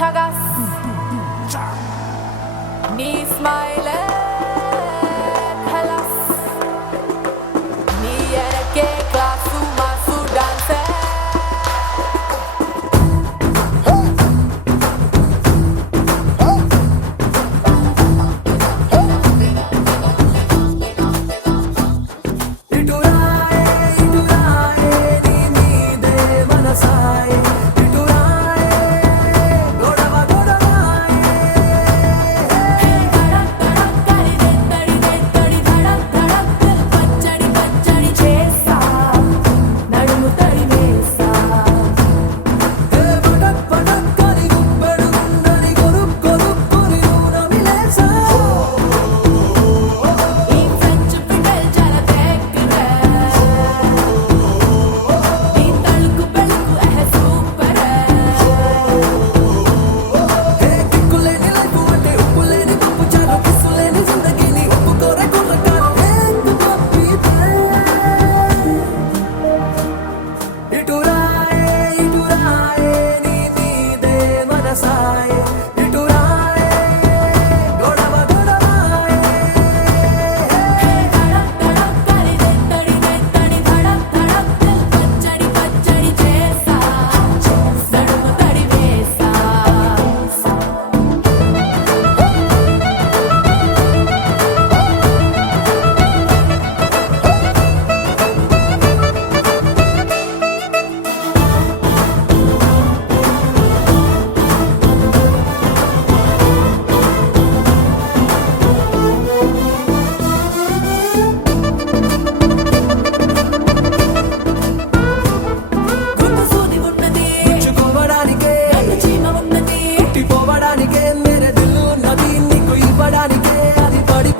chagas నీ smile ఖలాస్ నీ ఎరకే class mass డాన్సే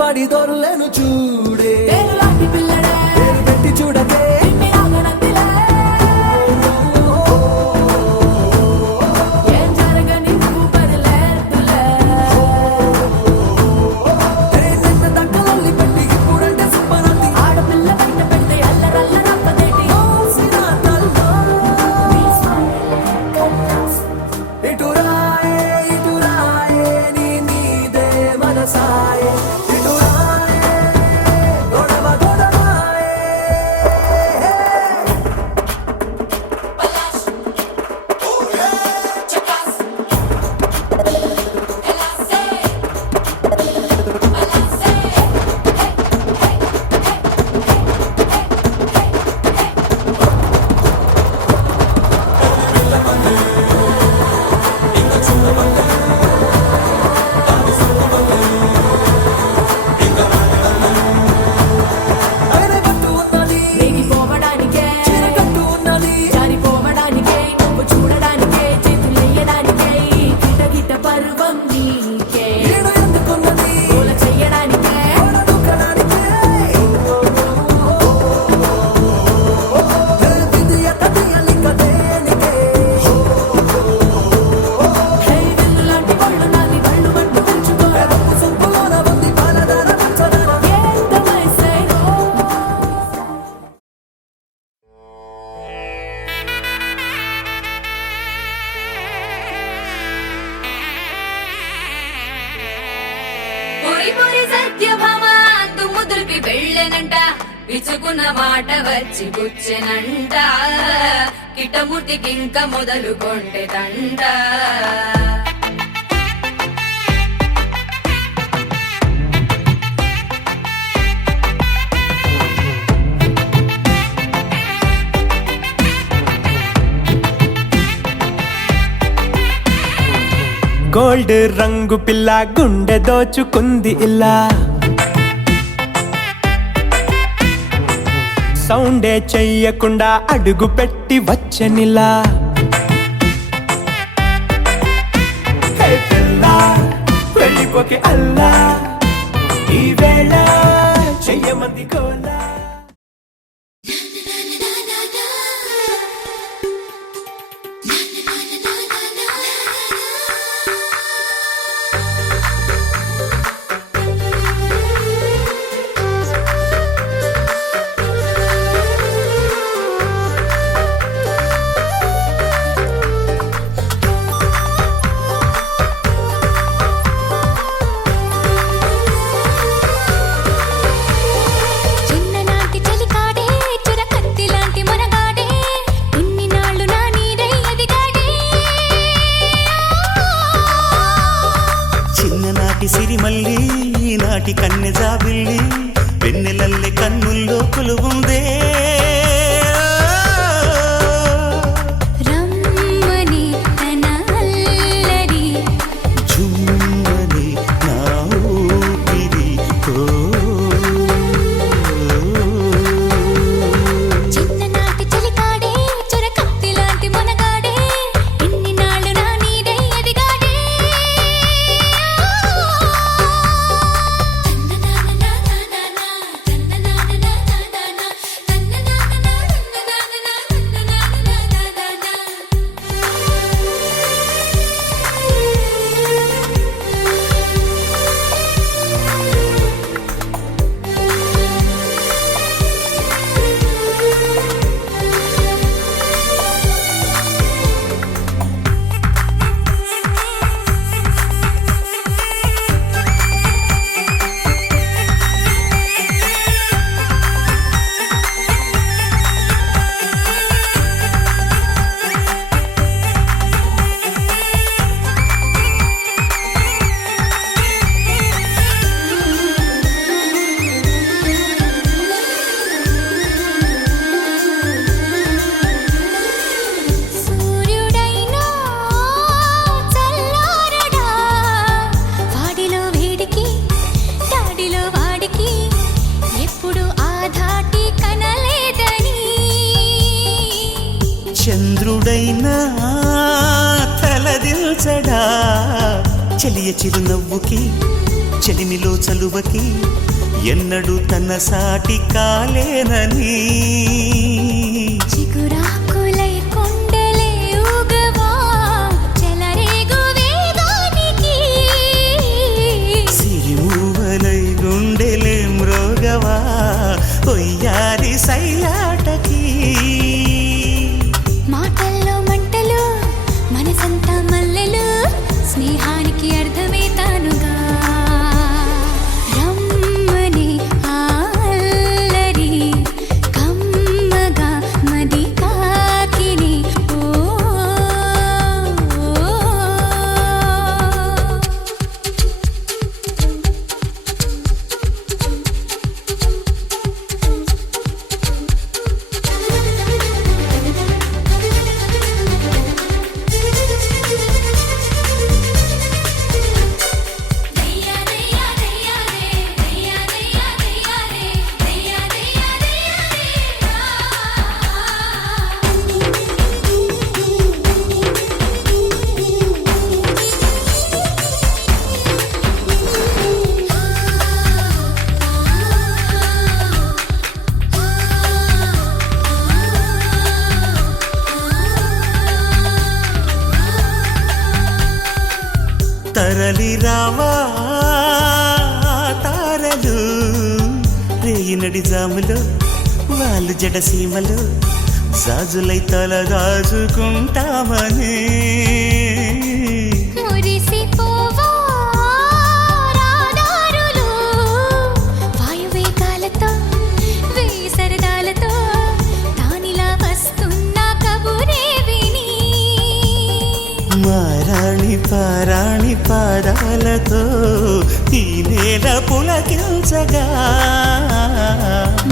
పడి దొరలేను చూడే పేరు పెట్టి చూడకే దక్కలల్లి పెట్టి ఇప్పుడంటే సుప్పనంది ఆడపిల్ల బయట పెడితే అల్లరల్ల రప్పదేటి ఇటు రాయే నీ నీదే మనసాయే వెళ్ళనంట పిచుకున్న మాట వచ్చి కూర్చెనంట కిటముటికింక మొదలు కొంటెదంట గోల్డ్ రంగు పిల్ల గుండె దోచుకుంది ఇలా సౌండే చెయ్యకుండా అడుగు పెట్టి వచ్చనిలా వెళ్ళిపోకి అల్లా ఈ వేళ చెయ్యమంది కోలా సిరిమల్లి ఈనాటి కన్నె జాబిల్లి వెన్నెలల్లె కన్నుల్లో కొలువుందే రమ్మని తన అల్లరి జుమ్మని నా ఊపిరి చిన్ననాటి చలికాడే చొరకత్తి లాంటి మొనగాడే ఇన్ని నాళ్ళు నా నీడై ఎదిగాడే సూర్యుడైనా చల్లారడా వాడిలో వేడికి దాడిలో వాడికి ఎప్పుడు ఆ ధాటి కనలేదని చంద్రుడైనా తలదిల్చడా చెలియ చిరునవ్వుకి చెలిమిలో చలువకి ఎన్నడూ తన సాటి కాలేనని చిగురాకులై కొండలే ఊగవా చెలరేగు వేగానికి సిరిమూవలై గుండెలే మ్రోగవా ఒయ్యారి సయ్యాటకి మాటల్లో మంటలు మనసంతా మల్లెలు స్నేహానికి అర్థమే తానుగా రమ్మని ఆ అల్లరి కమ్మగా మది తాకిని తరలి రావా తారలు రేయినడి జాములు వాళ్ళు జడసీమలు జాజులై తల దాచుకుంటామని మురిసిపోవా రాదారులు వాయువేగాలతో వేసరదాలతో తానిలా వస్తున్న కబురే విని మారాణి పారాణి పాదాలతో ఈ నేల పులకించగా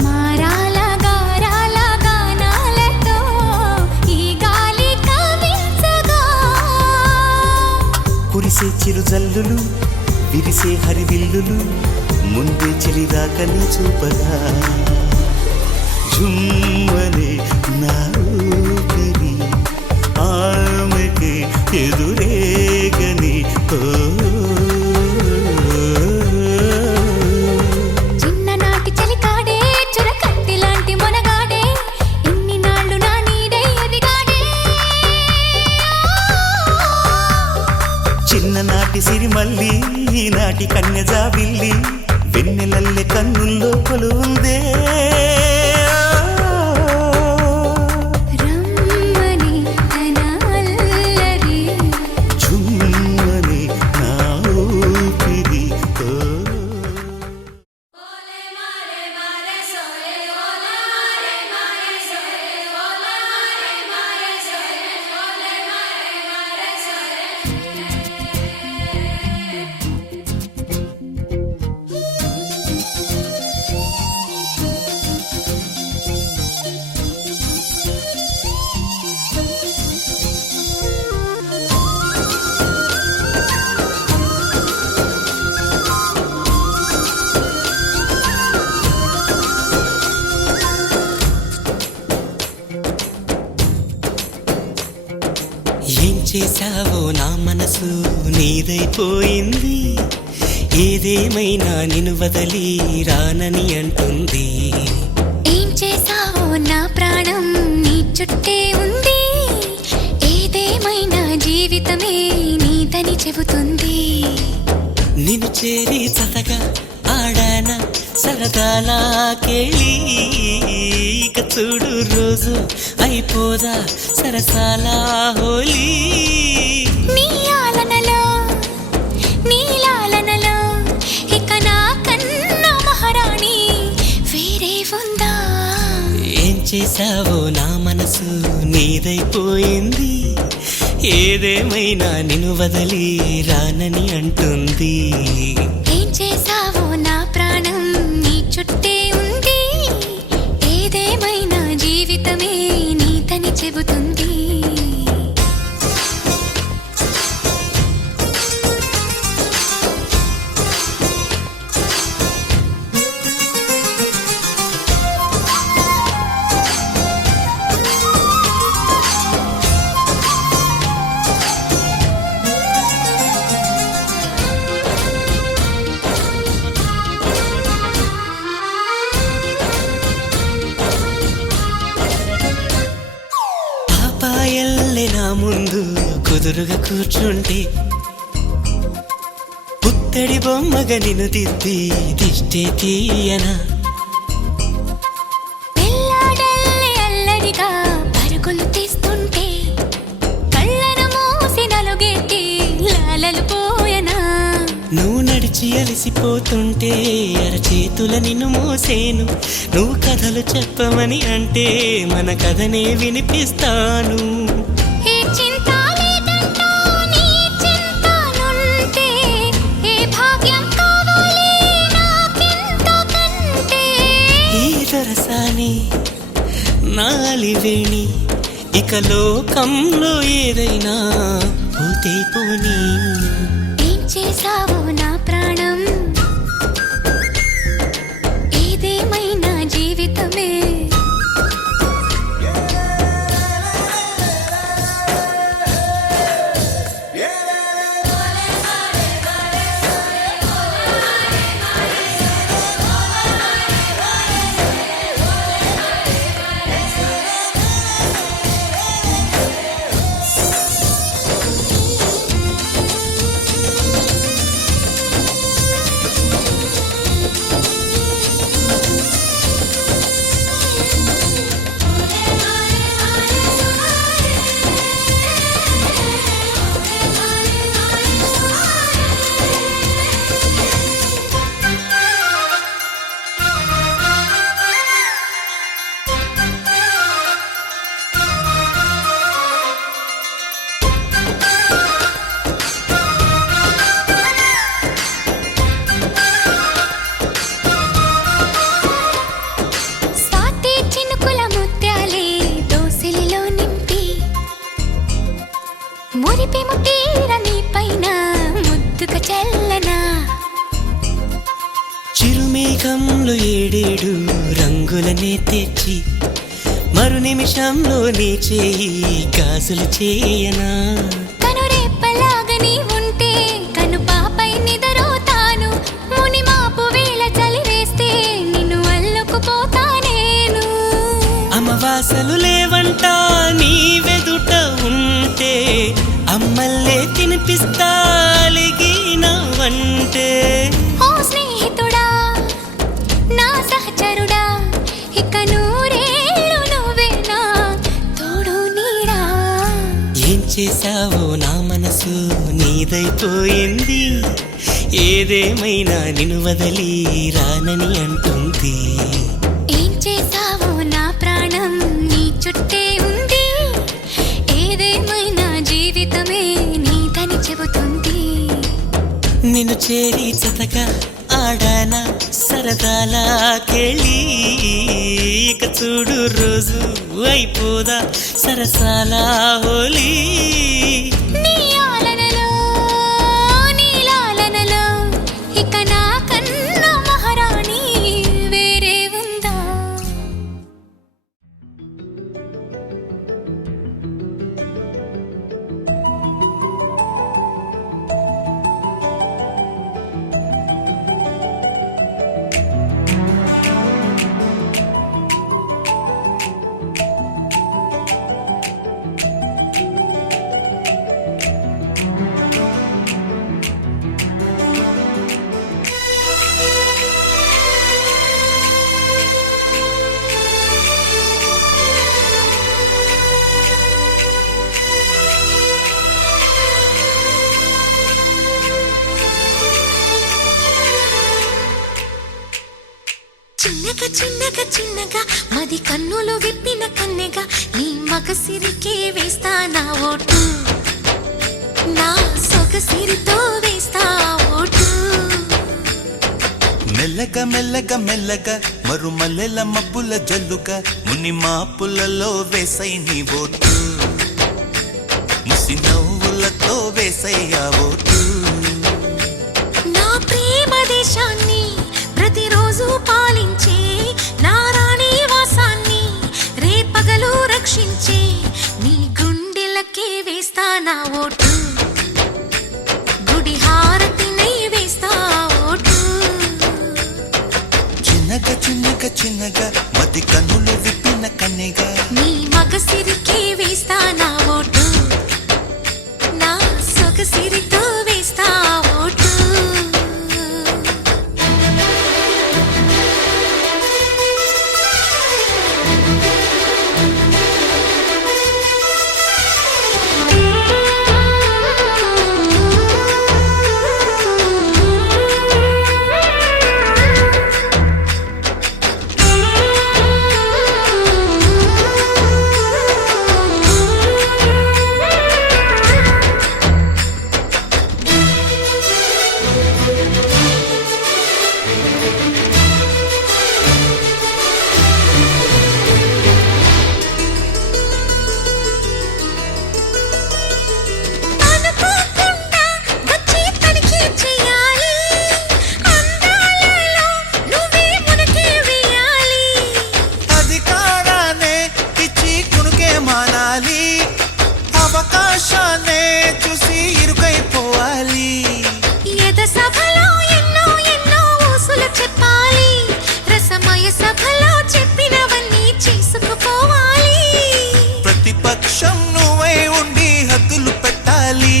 మారాల గారాల గానాలతో ఈ గాలి కవించగా కురిసే చిరుజల్లులు విరిసే హరివిల్లులు ముందే చెలిదాకని చూపగా జుమ్మనే నా ఊపిరి ఆమెకి ఎదురేగని చిన్ననాటి చలికాడే చురకత్తి లాంటి మొనగాడే ఇన్ని నాళ్ళు నా నీడై ఎదిగాడే చిన్ననాటి సిరిమల్లి ఈనాటి కన్నె జాబిల్లి వెన్నెలల్లె కన్నుల్లో కొలువుందే రమ్మని తన అల్లరి జుమ్మని నా ఊపిరి ఏం చేశావో నా మనసు నీదైపోయింది, ఏదేమైనా నిన్ను వదలి రానని అంటుంది. ఏం చేసావో నా ప్రాణం నీ చుట్టే ఉంది, ఏదేమైనా జీవితమే నీదని చెబుతుంది. నిన్ను చేరి చతగా ఆడాన సరదాలా కేళి, ఇక చూడు రోజు అయిపోదా సరసాలా హోలీ. నీ ఆలనలో నీ లాలనలో ఇక నా కన్నా మహారాణి వేరే ఉందా? ఏం చేశావో నా మనసు నీదైపోయింది, ఏదేమైనా నిన్ను వదలి రానని అంటుంది. ఏం చేసావో నా ప్రాణం నీ చుట్టే ఉంది, ఏదేమైనా జీవితమే నీదని చెబుతుంది. పాపాయల్లే నా ముందు కుదురుగా కూర్చుంటే, పుత్తడి బొమ్మగా నిన్ను దిద్ది దిష్టే తీయనా. పిల్లాడల్లే అల్లరిగా పరుగులు తీస్తుంటే, కళ్ళను మూసి నలుగెట్టి లాలలు పోయనా. నువ్వు నడిచి అలసిపోతుంటే అరచేతుల నిన్ను మోసేను, నువ్వు కథలు చెప్పమని అంటే మన కథనే వినిపిస్తాను. ఏ చింత లేదంటా నీ చింతనుంటే, ఏ భాగ్యం కావాలి నాకింతకంటే. ఈ దొరసాని నాలివేణి, ఇక లోకంలో ఏదైనా పోతే పోనీ. ఏం చేసావో నా ప్రాణం, ఏదేమైనా జీవితమే. స్వాతి చినుకుల ముత్యాలే దోసిలిలో నింపి, మురిపి ముటీర నీ పైన ముద్దుగా చల్లనా. చిరుమేఘంలో ఏడేడు రంగులనే తెచ్చి, మరు నిమిషంలో నీ చేయి గాజులు చేయనా. కనురెప్పలాగని ఉంటే కను పాపై నిదరోతాను, ముని మాపు వేళ చలి వేస్తే నిన్ను అల్లుకుపోతా నేను. అమవాసలు లేవంట నీ వెదుట ఉంటే, అమ్మల్లే తినిపిస్తాలిగినవంటే. ఓ స్నేహితుడా నా సహచరుడా, ఇక నూరేళ్ళు నువ్వేనా తోడు నీడా. ఏం చేశావో నా మనసు నీదైపోయింది, ఏదేమైనా నిన్ను వదలి రానని అంటుంది. ఏం చేసావో నా ప్రాణం నీ చుట్టే ఉంది, ఏదేమైనా జీవితమే నీదని చెబుతుంది. నిన్ను చేరి చతగా ఆడాన సరదాలా కేళి, ఇక చూడు రోజు అయిపోదా సరసాలా హోలీ. నీ ఆలనలో నీ లాలనలో ఇక నా కన్నా మహారాణి వేరే ఉందా? చిన్నగా చిన్నగా చిన్నగా మది కన్నులు విప్పిన కన్నెగా నీ మగసిరికే వేస్తా నా ఓటు నా సొగసిరితో వేస్తా ఓటు మెల్లగా మెల్లగా మెల్లగా మరుమల్లెల మబ్బుల జల్లుగా ముని మాపులలో వేసై నీ ఓటు ముసి నవ్వులతో వేసయ్యా ఓటు నా ప్రేమ దేశాన్ని ప్రతిరోజు పాలించే నా రాణి వాసాన్ని రేపగలు రక్షించే నీ గుండెలకే వేస్తా నా ఓటు గుడి హారతినై వేస్తా ఓటు చిన్నగా చిన్నగా చిన్నగా మది కన్నులు విప్పిన కన్నెగా నీ మగసిరికే వేస్తా నా ఓటు నా సొగసిరితో వేస్తా ఓటు అనుకోకుండా వచ్చి తనిఖీ చేయాలి అందాలలో నువ్వే మునకే వేయాలి అధికారాన్నే ఇచ్చి కునుకే మానాలి అవకాశాన్నే చూసి ఇరుకైపోవాలి ఎద సభలో ఎన్నో ఎన్నో ఊసులు చెప్పాలి రసమయ సభలో చెప్పినవన్నీ చేసుకుపోవాలి ప్రతిపక్షం నువ్వై ఉండి హద్దులు పెట్టాలి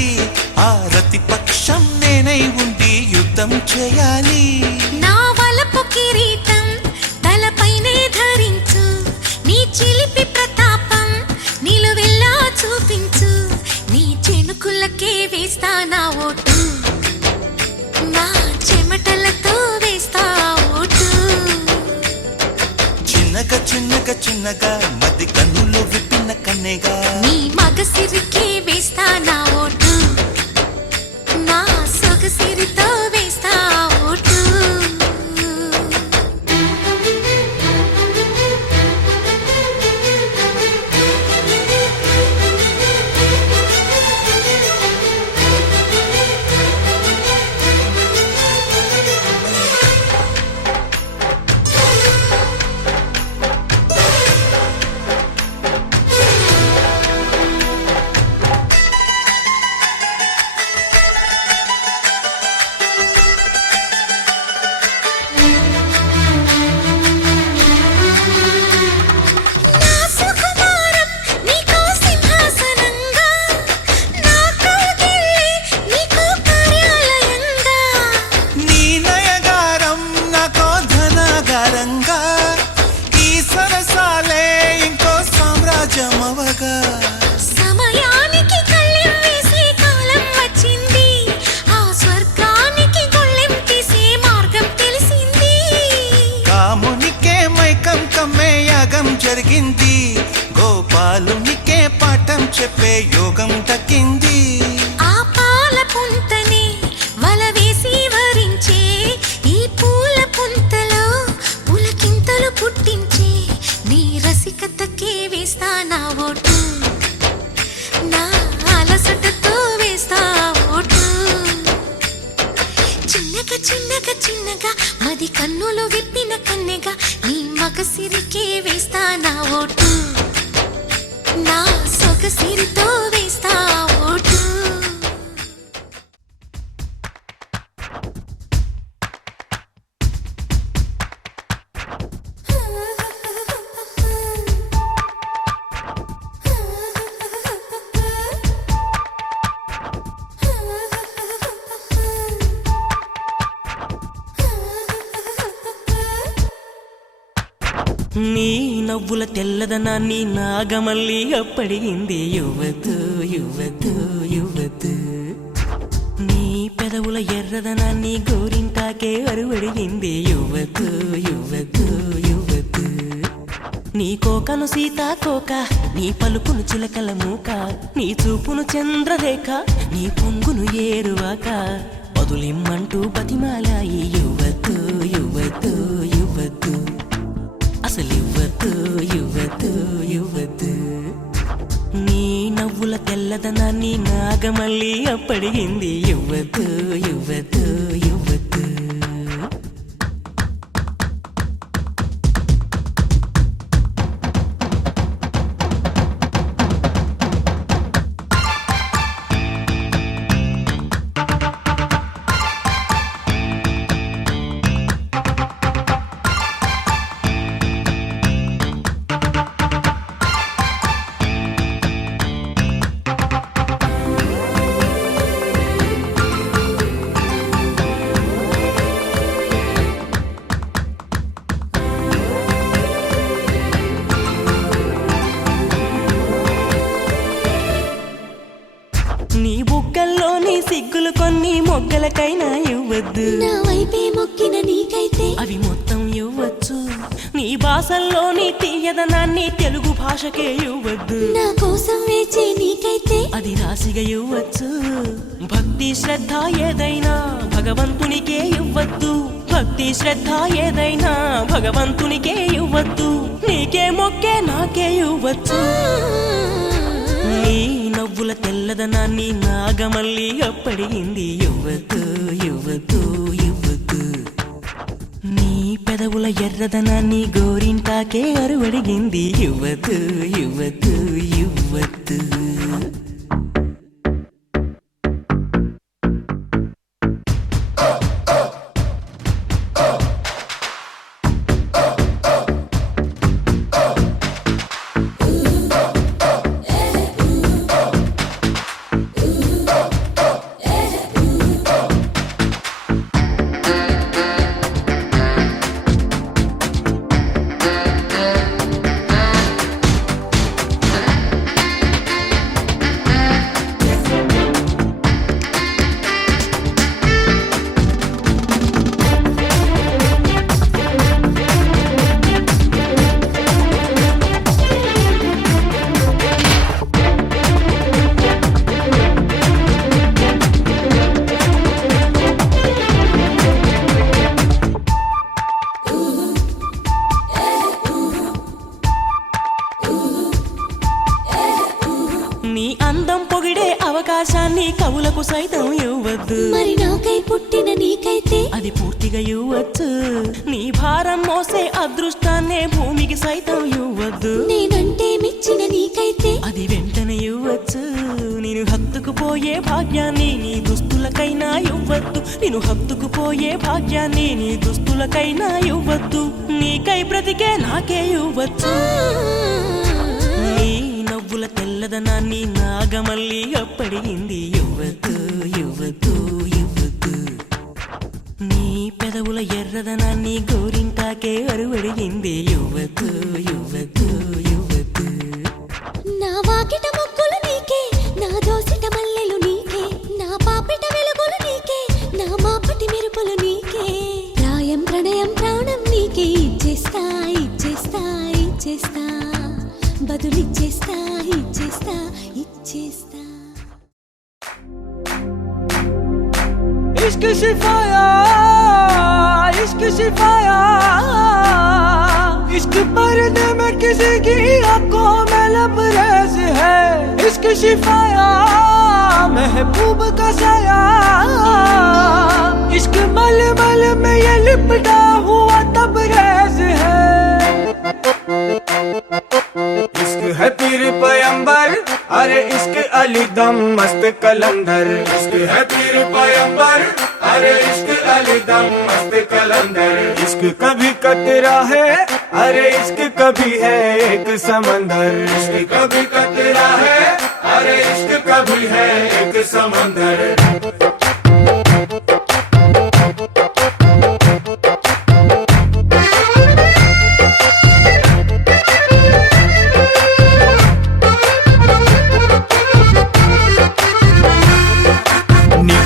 ఆ ప్రతిపక్షం నేనై ఉండి యుద్ధం చేయాలి నా వలపు కిరీటం తలపైనే ధరించు నీ చిలిపి ప్రతాపం నిలువెల్లా చూపించు నీ చెనుకులకే వేస్తా నా ఓటు నా చెమటలతో వేస్తా ఓటు చిన్నగా చిన్నగా చిన్నగా మది కన్నులు విప్పిన కన్నెగా నీ మగసిరికే వేస్తా నా ఓటు నా సొగసిరితో వేస్తా ఓటు నా సుకుమారం నీకో సింహాసనంగా నా కౌగిల్లే నీకో కార్యాలయంగా నీ నయగారం నాకో ధనాగారంగా ఈ సరసాలే ఇంకో సామ్రాజ్యమవగా సమయానికి కళ్ళెం వేసే కాలం వచ్చింది ఆ స్వర్గానికి గొళ్ళెం తీసే మార్గం తెలిసింది కామునికే మైకం కమ్మే యాగం జరిగింది గోపాలునికే పాఠం చెప్పే యోగం దక్కింది ఆ పాల పుంతనే వల వేసి వరించే ఈ పూల పుంతలో పులకింతలు పుట్టించే నీ రసికతకే వేస్తా నా ఓటు నా అలసటతో వేస్తా ఓటు చిన్నగా చిన్నగా చిన్నగా మది కన్నులు విప్పిన కన్నెగా నీ మగసిరికే వేస్తా నా ఓటు నా సొగసిరితో వేస్తా ఓటు నీ నవ్వుల తెల్లదనాన్ని నాగమల్లి అప్పడిగింది యువతు యువతు యువతు నీ పెదవుల ఎర్రదనాన్ని గోరింటాకే అరువడిగింది యువతు యువతు యువతు కోక నీ పలుకును చిలకల మూక నీ చూపును చంద్రరేఖ నీ పొంగును ఏరువాక వదులిమ్మంటూ బతిమాలాయి యువతు యువతు యువతు అసలు యువతు యువతు యువతు నీ నవ్వుల తెల్లదనాన్ని నాగమల్లి అప్పడిగింది యువతు యువతు యువతు నీ బుగ్గల్లోని సిగ్గులు కొన్ని మొగ్గలకైనా ఇవ్వద్దు నా వైపే మొక్కిన నీకైతే అవి మొత్తం ఇవ్వచ్చు నీ భాషల్లోని తీయదనాన్ని తెలుగు భాషకే ఇవ్వద్దు నా కోసం వేచే నీకైతే అది రాసిగా ఇవ్వచ్చు భక్తి శ్రద్ధ ఏదైనా భగవంతునికే ఇవ్వద్దు భక్తి శ్రద్ధ ఏదైనా భగవంతునికే ఇవ్వద్దు నీకే మొక్కే నాకే ఇవ్వచ్చు నీ నవ్వుల తెల్లదనాన్ని నాగమల్లి అప్పడిగింది యువతు యువతు యువతు నీ పెదవుల ఎర్రదనాన్ని గోరింటాకే అరువడిగింది యువతు యువతు యువతు నీ అందం పొగిడే అవకాశాన్ని కవులకు సైతం ఇవ్వద్దు మరి నాకై పుట్టిన నీకైతే అది పూర్తిగా ఇవ్వచ్చు నీ భారం మోసే అదృష్టాన్నే భూమికి సైతం ఇవ్వద్దు నేనంటే మెచ్చిన నీకైతే అది వెంటనే ఇవ్వచ్చు నేను హత్తుకుపోయే భాగ్యాన్ని నీ దుస్తులకైనా ఇవ్వద్దు నేను హత్తుకుపోయే భాగ్యాన్ని నీ దుస్తులకైనా ఇవ్వద్దు నీకై బ్రతికే నాకే ఇవ్వచ్చు నీ నవ్వుల తెల్లదనాన్ని నాగమల్లి అప్పడిగింది యువతు యువతు యువతు నీ పెదవుల ఎర్రదనాన్ని గోరింటాకే అరువడిగింది యువతు యువతు యువతు నా వాకిట మొక్కులు నీకే నా దోసిట మల్లెలు నీకే నా పాపిట వెలుగులు నీకే నా మాపటి మెరుపులు నీకే ప్రాయం ప్రణయం ప్రాణం నీకే ఇచ్చేస్తా ఇచ్చేస్తా ఇచ్చేస్తా బదులిచ్చేస్తా ఇచ్చేస్తా ఇచ్చేస్తా इश्क शिफाया इश्क शिफाया इश्क पर्दे में किसी की आंखों में लबरेज है इश्क शिफाया महबूब का साया इश्क मलमल में ये लिपटा हुआ तबरेज है इश्क है पीर पैगंबर अरे इश्क अली दम मस्त कलंदर इश्क है पीर पैगंबर अरे इश्क अली दम मस्त कलंदर इश्क कभी कतरा है अरे इश्क कभी है एक समंदर इश्क कभी कतरा है अरे इश्क कभी है एक समंदर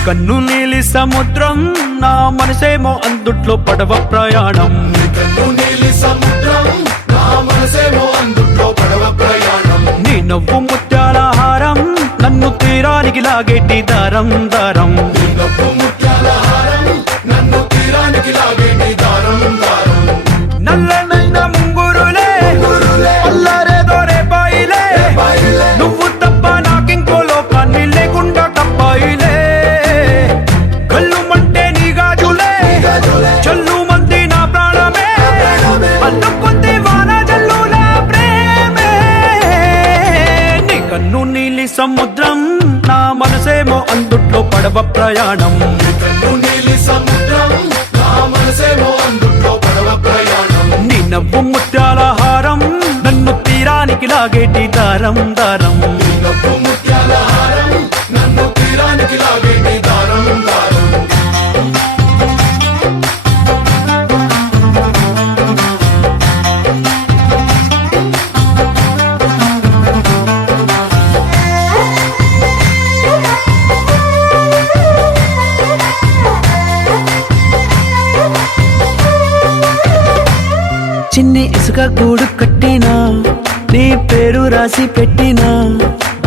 కన్ను నీలి సముద్రం నా మనసేమో అందుట్లో పడవ ప్రయాణం కన్ను నీలి సముద్రం నా మనసేమో అందుట్లో పడవ పడవ ప్రయాణం నీ నవ్వు ముత్యాల హారం నన్ను తీరానికి లాగేటి దారం దారం నీ నవ్వు ముత్యాల హారం నన్ను తీరానికి లాగేటి దారం దారం నల్లనైన ముంగురులే అల్లారేదో రేపాయిలే నువ్వు తప్ప నాకింకో లోకాన్ని లేకుండా కప్పాయిలే కళ్ళుమంటే నీ గాజులే చల్లు మంది నా ప్రాణమే అందుకుంది వాన జల్లుల ప్రేమే నీ కన్ను నీలి సముద్రం నా మనసేమో అందుట్లో పడవ ప్రయాణం కన్ను నీలి సముద్రం నా మనసేమో అందుట్లో పడవ ప్రయాణం నీ నవ్వు ముత్యాల హారం నన్ను తీరానికి లాగేటి దారం దారం నీ నవ్వు ముత్యాల హారం నన్ను తీరానికి లాగేటి దారం దారం చిన్ని ఇసుక గూడు కట్టినా నీ పేరు రాసి పెట్టినా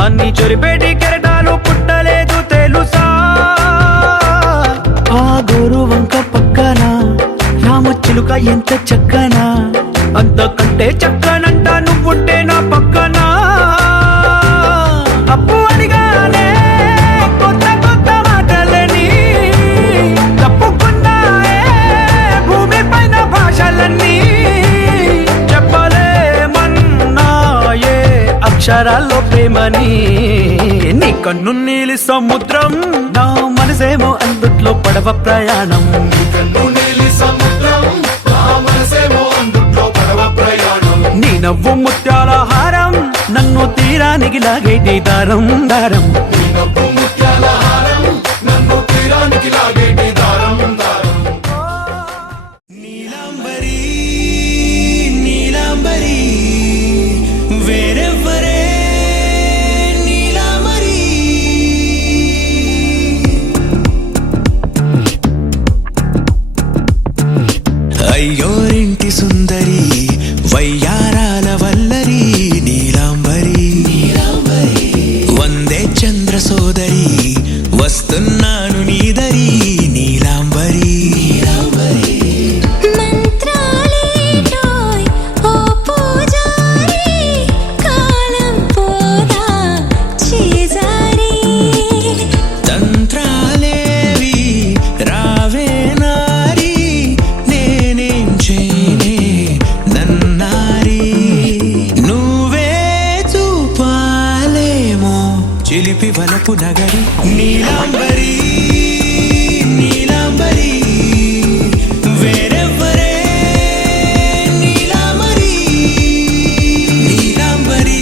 అన్ని చొరిపేటి కెరటాలు పుట్టలేదు తెలుసా ఆ గోరు వంక పక్కన రామచిలుక ఎంత చక్కనా అంతకంటే చక్కనంట నువ్వుంటే నా పక్కన అప్పు అడిగానే కొత్త కొత్త మాటలని తప్పుకున్నాయే భూమి పైన భాషలన్నీ చెప్పలేమన్నాయే అక్షరాల్లో ప్రేమని నీ కన్ను నీలి సముద్రం నా మనసేమో అందుట్లో పడవ ప్రయాణం కన్ను నీలి సముద్రం నా మనసేమో అందుట్లో పడవ ప్రయాణం నీ నవ్వు ముత్యాల హారం నన్ను తీరానికి లాగేటి దారం దారం నీ నవ్వు ముత్యాల హారం నన్ను తీరానికి లాగేటి దారం దారం నీలాంబరి నీలాంబరి వేరెవ్వరే నీలాంబరి అయ్యోరింటి సుందరి వయ్యారాల వల్లరి నీలాంబరి వందే చంద్ర సోదరి వస్తున్నాను నీదరి నీలాంబరి మంత్రాలేటోయ్ ఓ పూజారి కాలం పోదా చేజారి తంత్రాలేవి రావే నారి నేనేం చేయనే నన్నారి నువ్వే చూపాలేమో చిలిపి వలపు నగరి నీలాంబరి నీలాంబరి వేరెవ్వరే నీలాంబరి నీలాంబరి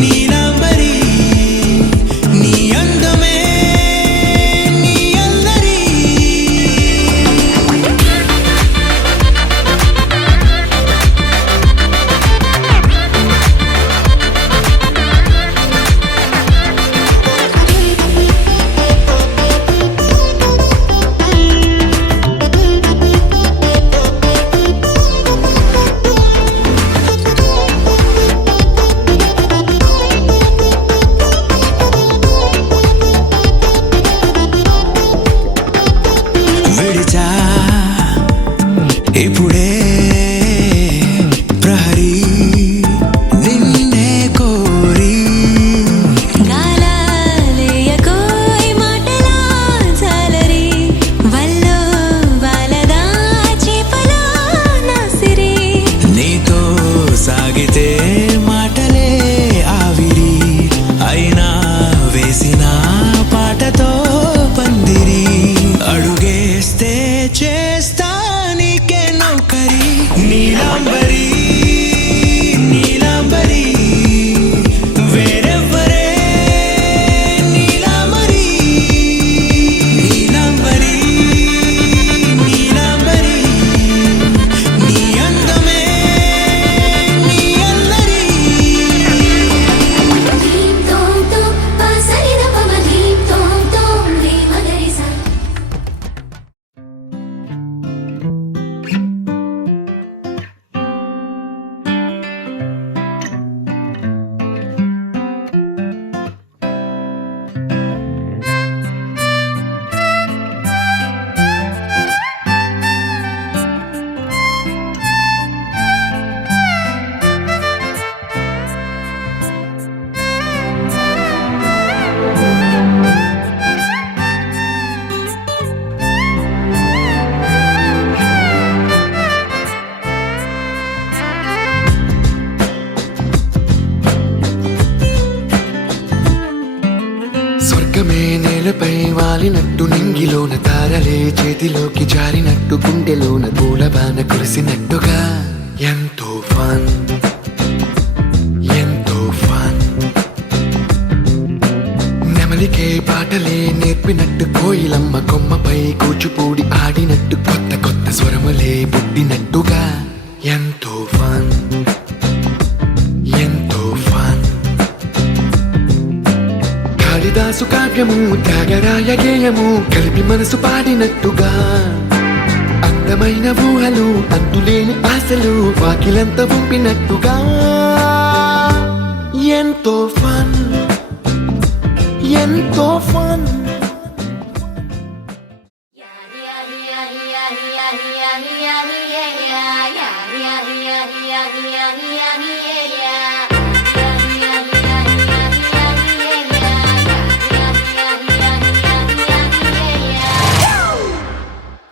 నీలాంబరి నీ అందమే నీ అల్లరి మేఘమే నేలపై వాలినట్టు నింగిలోన తారలే చేతిలోకి జారినట్టు గుండెలోన పూలబాన కురిసినట్టుగా ఎంతో ఫన్ ఎంతో ఫన్ నెమలికే పాటలే నేర్పినట్టు కోయిలమ్మ కొమ్మపై కూచిపూడి ఆడినట్టు కొత్త కొత్త స్వరములే పుట్టినట్టుగా ఎంతో ఫన్ ఎంతో ఫన్ కాళిదాసు కావ్యము త్యాగరాయ గేయము కలిపి మనసు పాడినట్టుగా అందమైన ఊహలు అంతులేని ఆశలు వాకిలంత పంపినట్టుగా ఎంతో ఫన్ ఎంతో fun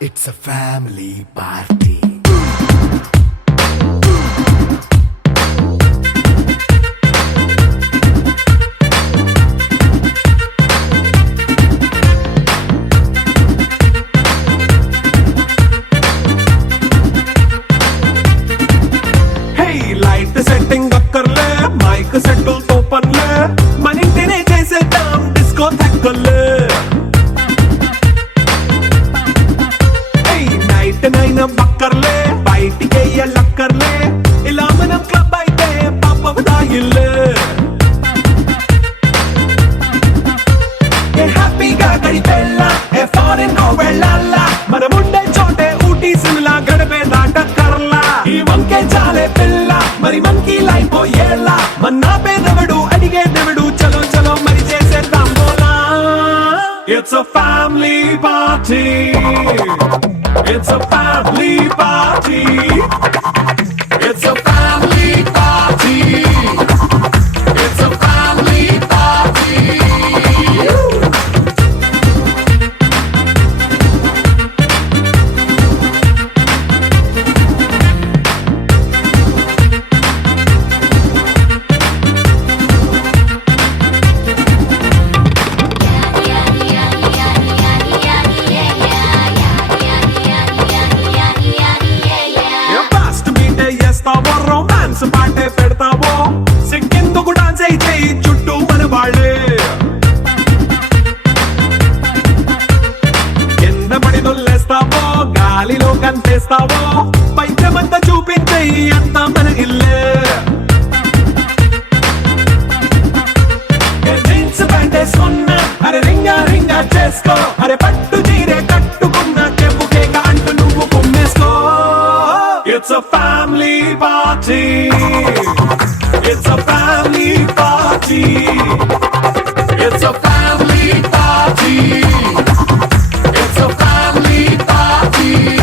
It's a family party. Hey, light setting అక్కర్లే మైక్ సెట్టు తో పనులే మన ఇంటినే చేసేద్దాం డిస్కో థక్కర్లే నైనా బక్కర్లే బయటికి లక్కర్లే ఇలా మనం క్లబ్ అయితే పాప దాయిల్లే హ్యాపీగా గడిపెళ్ళ ఫారెన్ వెళ్ళాల మనం ఉండే చోటే ఊటీ సిమ్లా గడిపే దాటక్కర్లా ఈ వంకే చాలే పిల్ల మరి మనకి లైఫ్ ఏళ్ళ మన్నా పేదవడు అడిగేదెవడు చలో చలో మరి చేసేద్దాం బోలా it's a family party. It's a family party. It's a family party. It's a family party. Romance పాటే పెడతావో సిగ్గెందుకు డాన్స్ అయితే చుట్టూ మన వాళ్ళే కింద పడి దొల్లేస్తావో గాలిలో కంతేస్తావో పైచమంతా చూపించే అంతా మన ఇల్లే జీన్స్ ప్యాంట్ వేసుకున్నా అరే రింగా రింగా చేసుకో అరే పట్టు చీరే కట్టుకున్న చెప్పు కేక అంటూ నువ్వు కొమ్మేసుకో It's a family party. It's a family party. It's a family party. It's a family party.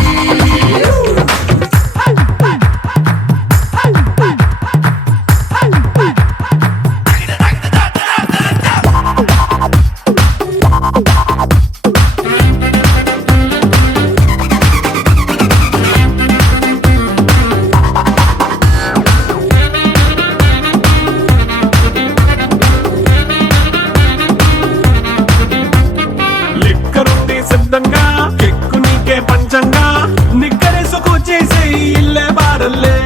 సిద్ధంగా కెక్కు నీకే పంచంగా నిక్కరేసుకు చేసే ఇల్లే బారల్లే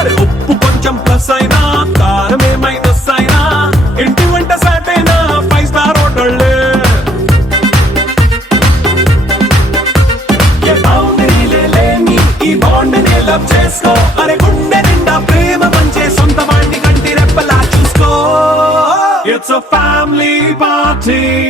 అరే ఉప్పు కొంచెం ప్లస్ అయినా కారమే మైనస్ అయినా ఇంటి వంట సాటైనా 5 స్టార్ హోటళ్ళే ఏ బౌండరీలే లేని ఈ బాండ్ ని లవ్ చేసుకో అరే గుండె నిండా ప్రేమ పంచే సొంత వాణ్ణి కంటి రెప్పలా చూసుకో It's a family party.